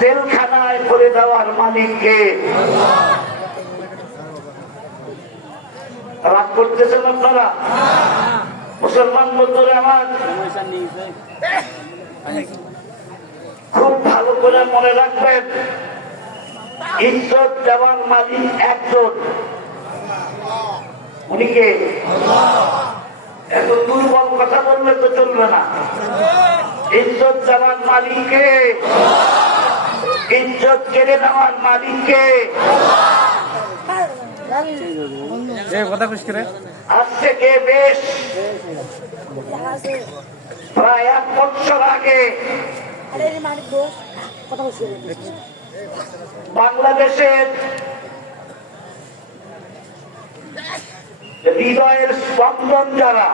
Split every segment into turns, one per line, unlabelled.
জেলখানায় করে দেওয়ার মালিককে রাগ করতেছেন আপনারা? মুসলমান বন্ধুরা আমার, খুব ভালো করে মনে রাখবেন, ইজ্জত দেওয়ার মালিক একজন। উনি কে? এত দুর্বল কথা বললে তো চলবে না। ইজ্জত দেওয়ার মালিককে ইজ্জত কেড়ে নেওয়ার মালিককে। আজ থেকে বেশ? প্রায় এক বছর আগে বাংলাদেশের হৃদয়ের স্পন্দন যারা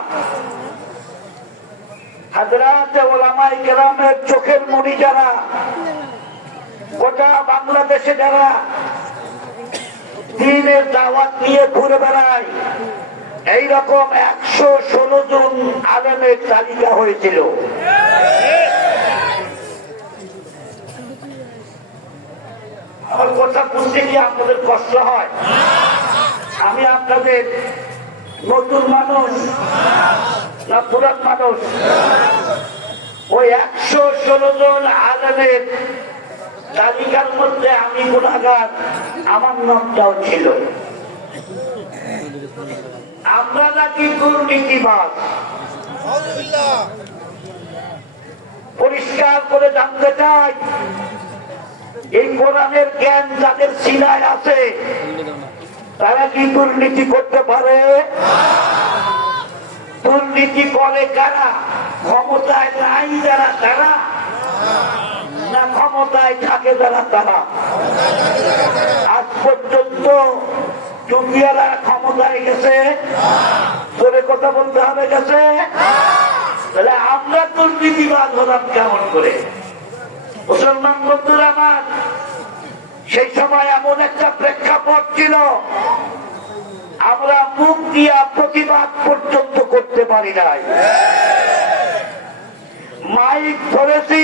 হাজরাতে ওলামাই কেরামের চোখের মণি যারা গোটা বাংলাদেশে যারা দিনের দাওয়াত নিয়ে ঘুরে বেড়ায়, এইরকম একশো ষোলো জন আলেমের তালিকা হয়েছিল। আমার কথা বুঝতে গিয়ে আপনাদের কষ্ট হয়। আমি আপনাদের নতুন মানুষ, না পুরান মানুষ? ওই একশো ষোলো জন আলেমের তালিকার মধ্যে আমি গুণাগার, আমার নামটাও ছিল। আমরা নাকি দুর্নীতিবাদ পরিষ্কার করে জানতে চাই, এই কোরআনের জ্ঞান যাদের সিনায় আছে, তারা কি দুর্নীতি করতে পারে? দুর্নীতি করে কারা? ক্ষমতায় নাই যারা তারা? ক্ষমতায় থাকে যারা তারা আজ পর্যন্ত ক্ষমতায় গেছে। কথা বলতে হবে গেছে। তাহলে আমরা দুর্নীতিবাদ হলাম কেমন করে? মুসলমান আমার, সেই সময় এমন একটা প্রেক্ষাপট ছিল, আমরা মুখ দিয়া প্রতিবাদ পর্যন্ত করতে পারি নাই। মাইক ধরেছি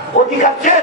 অধিকার চেয়ে